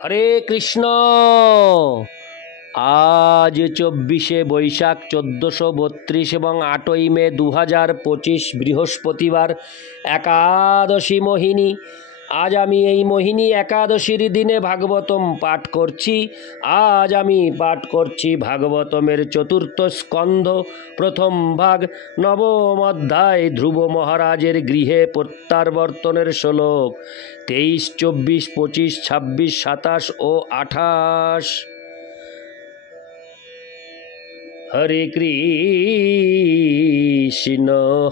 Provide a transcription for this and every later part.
হরে কৃষ্ণ। আজ 24শে বৈশাখ 1432 এবং 8ই মে 2025 বৃহস্পতিবার, একাদশী মোহিনী। আজ আমি এই মোহিনী একাদশীর দিনে ভাগবতম পাঠ করছি। আজ আমি পাঠ করছি ভাগবতমের চতুর্থ স্কন্ধ, প্রথম ভাগ, নবম অধ্যায়, ধ্রুব মহারাজের গৃহে প্রত্যাবর্তনের শ্লোক 23, 24, 25, 26, 27 ও 28। হরে কৃষ্ণ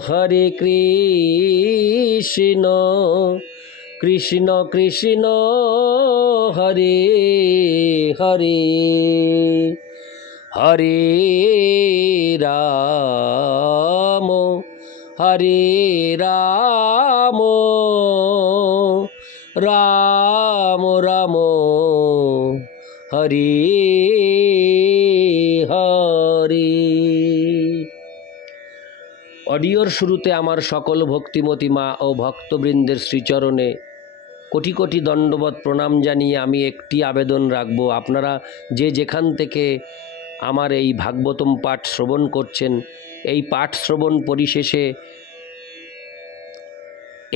হরে কৃষ্ণ কৃষ্ণ কৃষ্ণ হরে হরে, হরে রাম হরে রাম, রাম রাম হরে হরে। অডিওর শুরুতে আমার সকল ভক্তিমতী মা ও ভক্তবৃন্দের শ্রীচরণে কোটি কোটি দণ্ডবত প্রণাম জানিয়ে আমি একটি আবেদন রাখব। আপনারা যে যেখান থেকে আমার এই ভাগবতম পাঠ শ্রবণ করছেন, এই পাঠ শ্রবণ পরিশেষে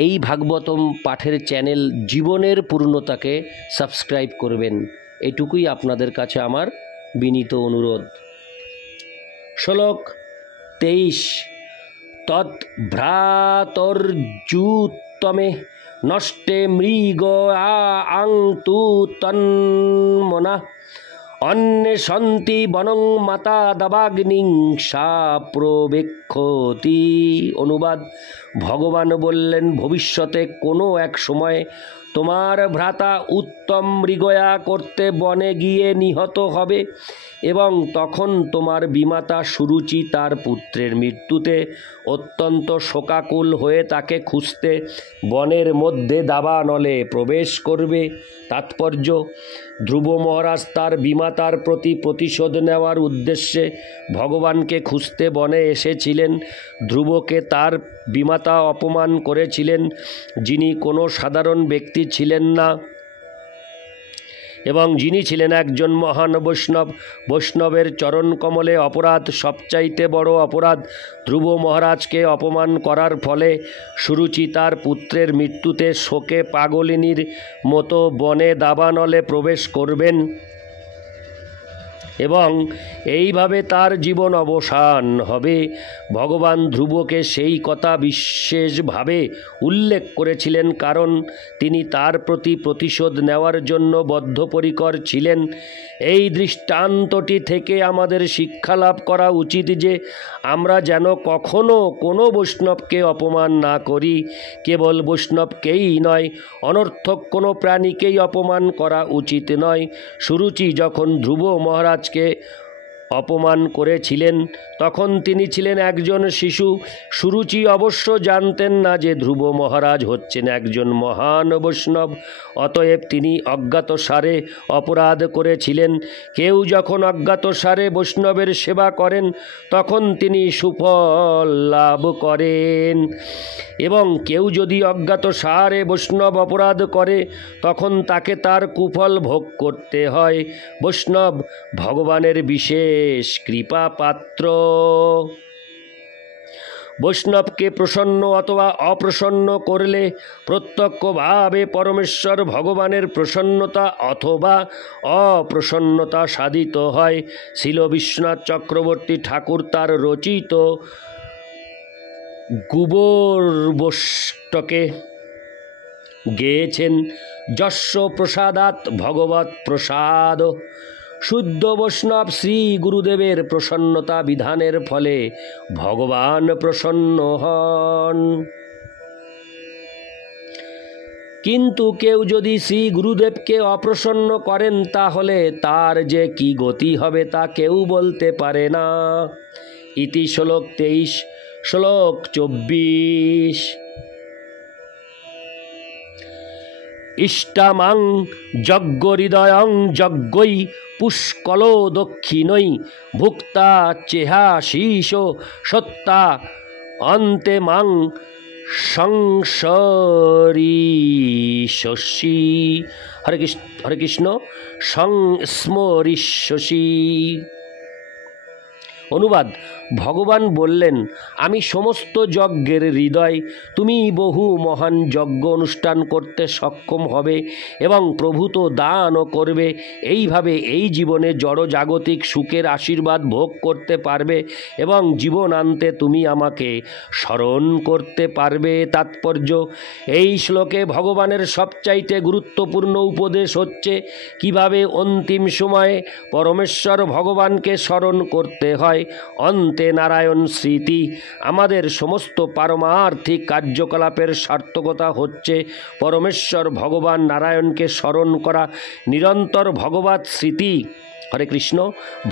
এই ভাগবতম পাঠের চ্যানেল জীবনের পূর্ণতাকে সাবস্ক্রাইব করবেন, এটুকুই আপনাদের কাছে আমার বিনীত অনুরোধ। শ্লোক 23। তদ্ভ্রাতর্যুত্তমে নষ্টে মৃগ আংতু তন্মনা অন্বেষন্তি বনং মাতা দাবাগ্নিং সা প্রবেক্ষতি। অনুবাদ: ভগবান বললেন, ভবিষ্যতে কোনো এক সময় তোমার ভ্রাতা উত্তম মৃগয়া করতে বনে গিয়ে নিহত হবে এবং তখন তোমার বিমাতা সুরুচি তার পুত্রের মৃত্যুতে অত্যন্ত শোকাকুল হয়ে তাকে খুঁজতে বনের মধ্যে দাবানলে প্রবেশ করবে। তাৎপর্য: ধ্রুব মহারাজ তার বিমাতার প্রতি প্রতিশোধ নেওয়ার উদ্দেশ্যে ভগবানকে খুঁজতে বনে এসেছিলেন। ধ্রুবকে তার বিমাতা অপমান করেছিলেন, যিনি কোনো সাধারণ ব্যক্তি ছিলেন না এবং যিনি ছিলেন একজন মহান বৈষ্ণব। বৈষ্ণবের চরণকমলে অপরাধ, সবচাইতে বড় অপরাধ। ধ্রুব মহারাজকে অপমান করার ফলে সুরুচি তার পুত্রের মৃত্যুতে শোকে পাগলিনীর মতো বনে দাবানলে প্রবেশ করবেন এবং এইভাবে তার জীবন অবসান হবে। ভগবান ধ্রুবকে সেই কথা বিশেষভাবে উল্লেখ করেছিলেন কারণ তিনি তার প্রতি প্রতিশোধ নেওয়ার জন্য বদ্ধপরিকর ছিলেন। এই দৃষ্টান্তটি থেকে আমাদের শিক্ষা লাভ করা উচিত যে আমরা যেন কখনো কোনো বৈষ্ণবকে অপমান না করি। কেবল বৈষ্ণবকেই নয়, অনর্থক কোনো প্রাণীকেই অপমান করা উচিত নয়। সুরুচি যখন ধ্রুব মহারাজকে অপমান করেছিলেন তখন তিনি ছিলেন একজন শিশু। সুরুচি অবশ্য জানতেন না যে ধ্রুব মহারাজ হচ্ছেন একজন মহান বৈষ্ণব, অতএব তিনি অজ্ঞাতসারে অপরাধ করেছিলেন। কেউ যখন অজ্ঞাতসারে বৈষ্ণবের সেবা করেন তখন তিনি সুফল লাভ করেন এবং কেউ যদি অজ্ঞাতসারে বৈষ্ণব অপরাধ করে তখন তাকে তার কুফল ভোগ করতে হয়। বৈষ্ণব ভগবানের বিশেষ কৃপা পাত্র। বৈষ্ণবকে প্রসন্ন অথবা অপ্রসন্ন করলে প্রত্যক্ষভাবে পরমেশ্বর ভগবানের প্রসন্নতা অথবা অপ্রসন্নতা সাধিত হয়। শ্রীল বিশ্বনাথ চক্রবর্তী ঠাকুর তার রচিত গুবর্বষ্টকে গেয়েছেন, যস্য প্রসাদাৎ ভগবৎ প্রসাদ। শুদ্ধ বৈষ্ণব শ্রী গুরুদেবের প্রসন্নতা বিধানের ফলে ভগবান প্রসন্ন হন। কিন্তু কেউ যদি শ্রী গুরুদেবকে অপ্রসন্ন করেন তাহলে তার যে কি গতি হবে তা কেউ বলতে পারে না। ইতি শ্লোক 23। শ্লোক 24। ইষ্টামাং যজ্ঞ হৃদয়ং যজ্ঞৈ পুষ্কল দক্ষিণৈ ভুক্তা চেহা শীষ সত্তা অন্তে মাং সংসরিষ্যসি। হরে কৃষ্ণ সংস্মরিষ্যসি। অনুবাদ: ভগবান বললেন, আমি সমস্ত যজ্ঞের হৃদয়, তুমি বহু মহান যজ্ঞ অনুষ্ঠান করতে সক্ষম হবে এবং প্রভূত দানও করবে। এইভাবে এই জীবনে জড়জাগতিক সুখের আশীর্বাদ ভোগ করতে পারবে এবং জীবনান্তে তুমি আমাকে স্মরণ করতে পারবে। তাৎপর্য: এই শ্লোকে ভগবানের সবচাইতে গুরুত্বপূর্ণ উপদেশ হচ্ছে কিভাবে অন্তিম সময়ে পরমেশ্বর ভগবানকে স্মরণ করতে হয়। অন্তে নারায়ণ স্মৃতি। আমাদের সমস্ত পারমার্থিক কার্যকলাপের সার্থকতা হচ্ছে পরমেশ্বর ভগবান নারায়ণকে স্মরণ করা, নিরন্তর ভগবৎ স্মৃতি। হরে কৃষ্ণ।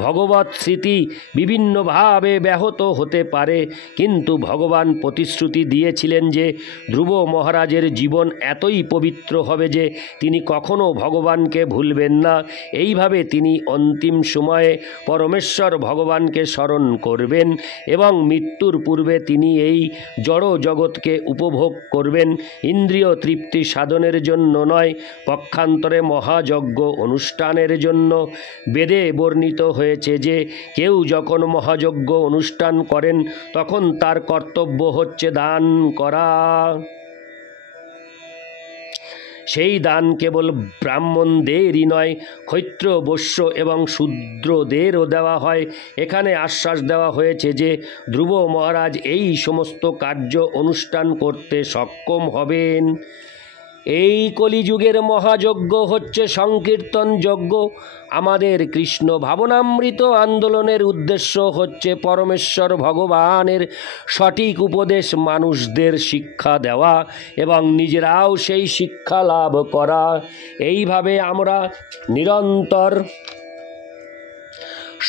ভগবৎ স্মৃতি বিভিন্নভাবে ব্যাহত হতে পারে, কিন্তু ভগবান প্রতিশ্রুতি দিয়েছিলেন যে ধ্রুব মহারাজের জীবন এতই পবিত্র হবে যে তিনি কখনো ভগবানকে ভুলবেন না। এইভাবে তিনি অন্তিম সময়ে পরমেশ্বর ভগবানকে স্মরণ করবেন এবং মৃত্যুর পূর্বে তিনি এই জড় জগৎকে উপভোগ করবেন, ইন্দ্রিয় তৃপ্তি সাধনের জন্য নয়, পক্ষান্তরে মহাযজ্ঞ অনুষ্ঠানের জন্য। বেদে বর্ণিত হয়েছে যে কেউ যখন মহাযজ্ঞ অনুষ্ঠান করেন তখন তার কর্তব্য হচ্ছে দান করা। সেই দান কেবল ব্রাহ্মণদেরই নয়, ক্ষত্রিয়, বৈশ্য এবং শূদ্রদেরও দেওয়া হয়। এখানে আশ্বাস দেওয়া হয়েছে যে ধ্রুব মহারাজ এই সমস্ত কার্য অনুষ্ঠান করতে সক্ষম হবেন। এই কলিযুগের মহাযজ্ঞ হচ্ছে সংকীর্তন যজ্ঞ। আমাদের কৃষ্ণ ভাবনামৃত আন্দোলনের উদ্দেশ্য হচ্ছে পরমেশ্বর ভগবানের সঠিক উপদেশ মানুষদের শিক্ষা দেওয়া এবং নিজেরাও সেই শিক্ষা লাভ করা। এইভাবে আমরা নিরন্তর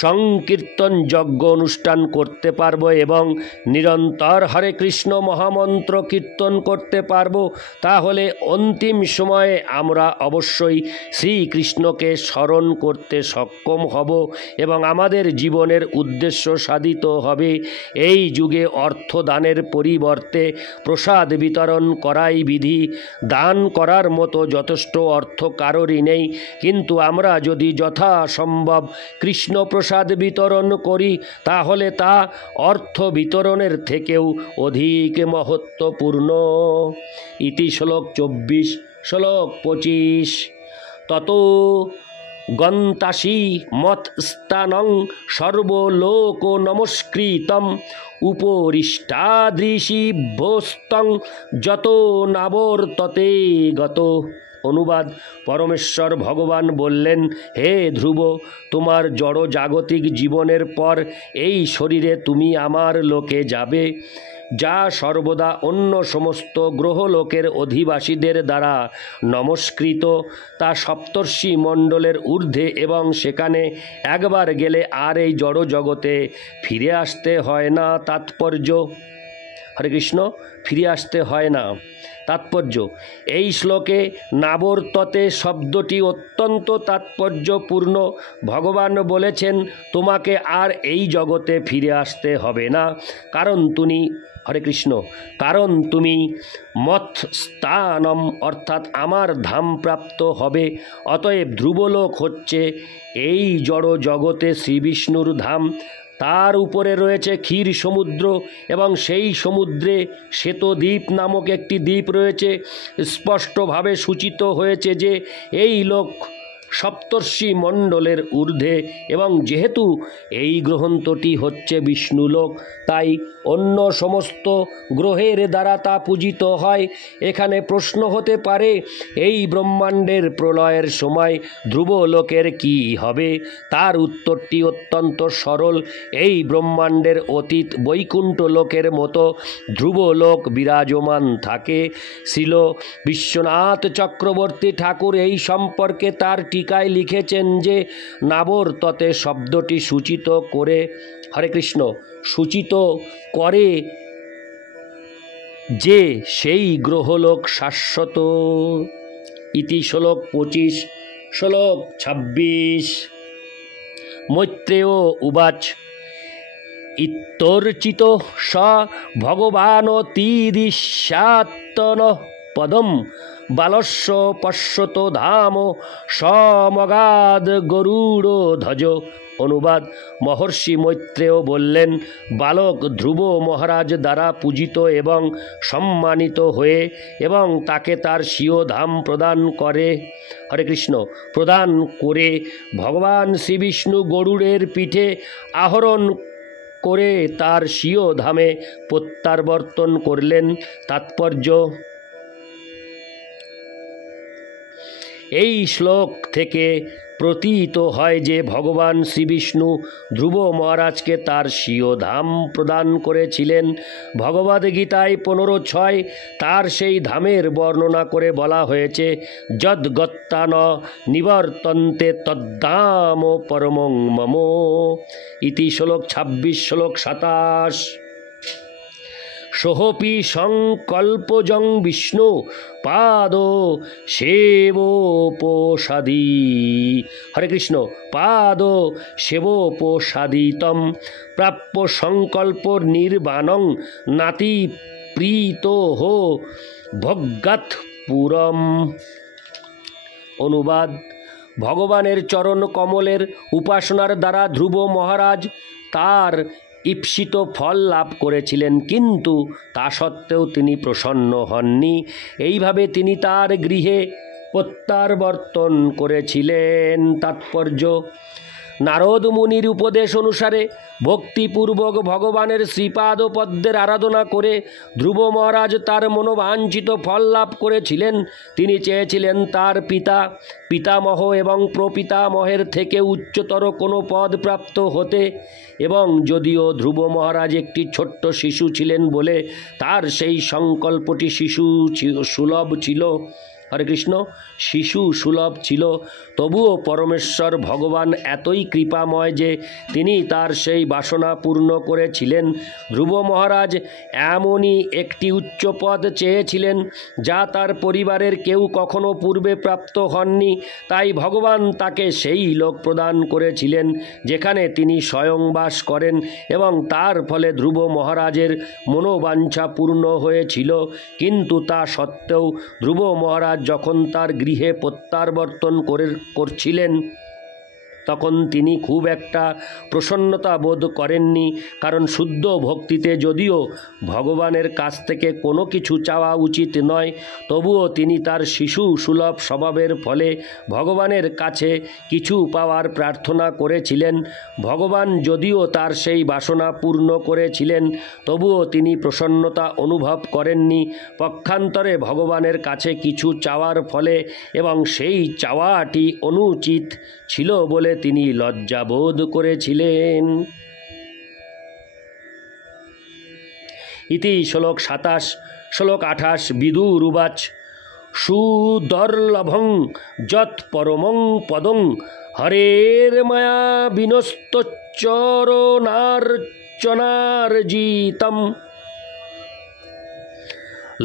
সংকীর্তন যজ্ঞ অনুষ্ঠান করতে পারবো এবং নিরন্তর হরে কৃষ্ণ মহামন্ত্র কীর্তন করতে পারবো। তাহলে অন্তিম সময়ে আমরা অবশ্যই শ্রীকৃষ্ণকে স্মরণ করতে সক্ষম হব এবং আমাদের জীবনের উদ্দেশ্য সাধিত হবে। এই যুগে অর্থদানের পরিবর্তে প্রসাদ বিতরণ করাই বিধি। দান করার মতো যথেষ্ট অর্থ কারোরই নেই, কিন্তু আমরা যদি যথাসম্ভব কৃষ্ণ প্রসাদ বিতরণ করি তাহলে তা অর্থ বিতরণের থেকেও অধিক মহত্বপূর্ণ। ইতি শ্লোক 24। শ্লোক 25। তত গন্তাসি মৎস্থানং সর্বলোক নমস্কৃতম উপরিষ্টাদৃশিভ্যস্তং যত নাবর্ততে গত। অনুবাদ: পরমেশ্বর ভগবান বললেন, হে ধ্রুব, তোমার জড় জাগতিক জীবনের পর এই শরীরে তুমি আমার লোকে যাবে, যা সর্বদা অন্য সমস্ত গ্রহলোকের অধিবাসীদের দ্বারা নমস্কৃত। তা সপ্তর্ষি মণ্ডলের ঊর্ধ্বে এবং সেখানে একবার গেলে আর এই জড় জগতে ফিরে আসতে হয় না। তাৎপর্য: হরে কৃষ্ণ, ফিরে আসতে হয় না। তাৎপর্য: এই শ্লোকে নাবর্ততে শব্দটি অত্যন্ত তাৎপর্যপূর্ণ। ভগবান বলেছেন তোমাকে আর এই জগতে ফিরে আসতে হবে না, কারণ তুমি হরে কৃষ্ণ কারণ তুমি মৎস্থানম অর্থাৎ আমার ধাম প্রাপ্ত হবে। অতএব ধ্রুবলোক হচ্ছে এই জড় জগতে শ্রীবিষ্ণুর ধাম। তার উপরে রয়েছে ক্ষীর সমুদ্র এবং সেই সমুদ্রে শ্বেতদ্বীপ নামক একটি দ্বীপ রয়েছে। স্পষ্টভাবে সূচিত হয়েছে যে এই লোক সপ্তর্ষি মণ্ডলের ঊর্ধ্বে এবং যেহেতু এই গ্রন্থটি হচ্ছে বিষ্ণুলোক, তাই অন্য সমস্ত গ্রহের দ্বারা তা পূজিত হয়। এখানে প্রশ্ন হতে পারে, এই ব্রহ্মাণ্ডের প্রলয়ের সময় ধ্রুবলোকের কি হবে? তার উত্তরটি অত্যন্ত সরল। এই ব্রহ্মাণ্ডের অতীত বৈকুণ্ঠ লোকের মতো ধ্রুবলোক বিরাজমান থাকে। শ্রীল বিশ্বনাথ চক্রবর্তী ঠাকুর এই সম্পর্কে তার টিকায় লিখেছেন যে নাবর্ততে শব্দটি সূচিত করে হরে কৃষ্ণ সূচিত করে যে সেই গ্রহলোক শাশ্বত। ইতি শ্লোক 25। শ্লোক 26। মৈত্রেয় উবাচ ইত্যর্চিত স ভগবানতীদিশাত্তনঃ পদম বালস্য পশ্যত ধাম সমগাদ গরুড় ধ্বজ। অনুবাদ: মহর্ষি মৈত্রেয় বললেন, বালক ধ্রুব মহারাজ দ্বারা পূজিত এবং সম্মানিত হয়ে এবং তাকে তার স্বীয় ধাম প্রদান করে প্রদান করে ভগবান শ্রীবিষ্ণু গরুড়ের পিঠে আরোহণ করে তার স্বীয় ধামে প্রত্যাবর্তন করলেন। তাৎপর্য: এই শ্লোক থেকে প্রতীত হয় যে ভগবান শ্রীবিষ্ণু ধ্রুব মহারাজকে তার স্বীয় ধাম প্রদান করেছিলেন। ভগবদ্গীতায় 15:6 তার সেই ধামের বর্ণনা করে বলা হয়েছে, যদ্গত্তা ন নিবর্তন্তে তদ্ধাম পরমং মম। ইতি শ্লোক 26, শ্লোক 27। সোহপি সংকল্পজং বিষ্ণু পাদ সেবোপসাদি। হরে কৃষ্ণ। পাদ সেবোপসাদিতম প্রাপ্য সংকল্প নির্বাণং নাতি প্রীত ভোগাৎ পুরম। অনুবাদ: ভগবানের চরণ কমলের উপাসনার দ্বারা ধ্রুব মহারাজ তার ঈপ্সিত ফল লাভ করেছিলেন, কিন্তু তা সত্ত্বেও তিনি প্রসন্ন হননি। এইভাবে তিনি তার গৃহে প্রত্যাবর্তন করেছিলেন। তাৎপর্য: নারদ মুনির উপদেশ অনুসারে ভক্তিপূর্বক ভগবানের শ্রীপাদ পদ্মের আরাধনা করে ধ্রুব মহারাজ তার মনোবাঞ্ছিত ফল লাভ করেছিলেন। তিনি চেয়েছিলেন তার পিতামহ এবং প্রপিতামহের থেকে উচ্চতর কোনো পদ প্রাপ্ত হতে, এবং যদিও ধ্রুব মহারাজ একটি ছোট্ট শিশু ছিলেন বলে তার সেই সংকল্পটি শিশু সুলভ ছিল। হরে কৃষ্ণ। শিশু সুলভ ছিল, তবুও পরমেশ্বর ভগবান এতই কৃপাময় যে তিনি তার সেই বাসনা পূর্ণ করেছিলেন। ধ্রুব মহারাজ এমনই একটি উচ্চ পদ চেয়েছিলেন যা তার পরিবারের কেউ কখনো পূর্বে প্রাপ্ত হননি। তাই ভগবান তাকে সেই লোক প্রদান করেছিলেন যেখানে তিনি স্বয়ং বাস করেন, এবং তার ফলে ধ্রুব মহারাজের মনোবাঞ্ছা পূর্ণ হয়েছিল। কিন্তু তা সত্ত্বেও ধ্রুব মহারাজ যখন তার গৃহে প্রত্যাবর্তন করছিলেন তখন তিনি খুব একটা প্রসন্নতা বোধ করেননি, কারণ শুদ্ধ ভক্তিতে যদিও ভগবানের কাছ থেকে কোনো কিছু চাওয়া উচিত নয়, তবুও তিনি তার শিশু সুলভ স্বভাবের ফলে ভগবানের কাছে কিছু পাওয়ার প্রার্থনা করেছিলেন। ভগবান যদিও তার সেই বাসনা পূর্ণ করেছিলেন, তবুও তিনি প্রসন্নতা অনুভব করেননি। পক্ষান্তরে ভগবানের কাছে কিছু চাওয়ার ফলে এবং সেই চাওয়াটি অনুচিত ছিল বলে তিনি লজ্জাবোধ করেছিলেন। ইতি শ্লোক 27, শ্লোক 28। বিদুরুবাচ সুদর্লভং যৎ পরমং পদং হরের মায়া বিনস্তচরণার্চনার্জিতম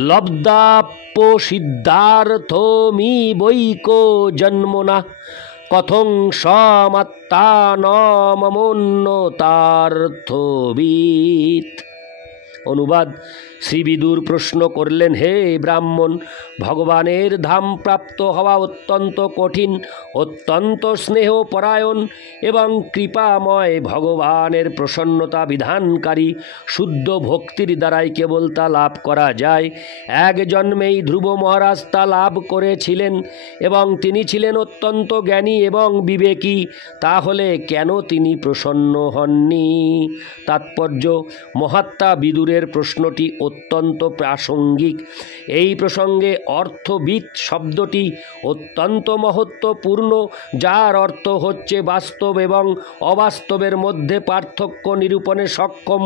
লব্ধাপ্য সিদ্ধার্থমি বৈকো জন্মনা কথং সমাত্তানমোন্নতার্থবিদ। অনুবাদ: শ্রী বিদুর প্রশ্ন করলেন, হে ব্রাহ্মণ, ভগবানের ধাম প্রাপ্ত হওয়া অত্যন্ত কঠিন, অত্যন্ত স্নেহপরায়ণ এবং কৃপাময়। ভগবানের প্রসন্নতা বিধানকারী শুদ্ধ ভক্তির দ্বারাই কেবল তা লাভ করা যায়। এক জন্মেই ধ্রুব মহারাজ তা লাভ করেছিলেন এবং তিনি ছিলেন অত্যন্ত জ্ঞানী এবং বিবেকী। তাহলে কেন তিনি প্রসন্ন হননি? তাৎপর্য: মহাত্মা বিদুরের প্রশ্নটি অত্যন্ত প্রাসঙ্গিক। এই প্রসঙ্গে অর্থবিদ শব্দটি অত্যন্ত মহত্বপূর্ণ, যার অর্থ হচ্ছে বাস্তব এবং অবাস্তবের মধ্যে পার্থক্য নিরূপণে সক্ষম।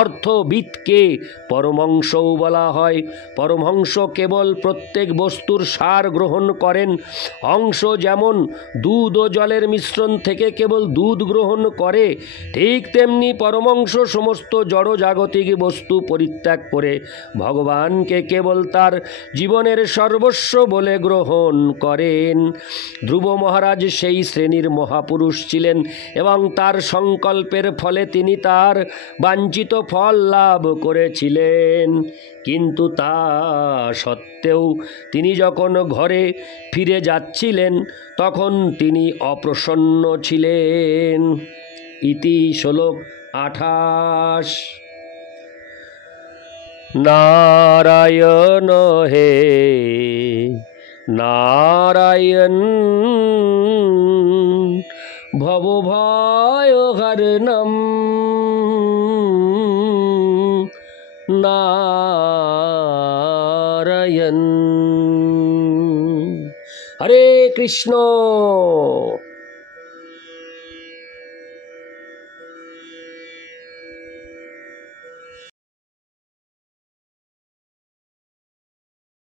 অর্থবিদকে পরমহংসও বলা হয়। পরমহংস কেবল প্রত্যেক বস্তুর সার গ্রহণ করেন। হংস যেমন দুধ ও জলের মিশ্রণ থেকে কেবল দুধ গ্রহণ করে, ঠিক তেমনি পরমহংস সমস্ত জড়জাগতিক বস্তু পরিত্যাগ করে করে ভগবানকে কেবল তার জীবনের সর্বস্ব বলে গ্রহণ করেন। ধ্রুব মহারাজ সেই শ্রেণীর মহাপুরুষ ছিলেন এবং তার সংকল্পের ফলে তিনি তার বাঞ্ছিত ফল লাভ করেছিলেন। কিন্তু তা সত্ত্বেও তিনি যখন ঘরে ফিরে যাচ্ছিলেন তখন তিনি অপ্রসন্ন ছিলেন। ইতি শ্লোক 28। নারায়ণ হে নারায়ণ ভবভয়হরণম নারায়ণ। হরে কৃষ্ণ।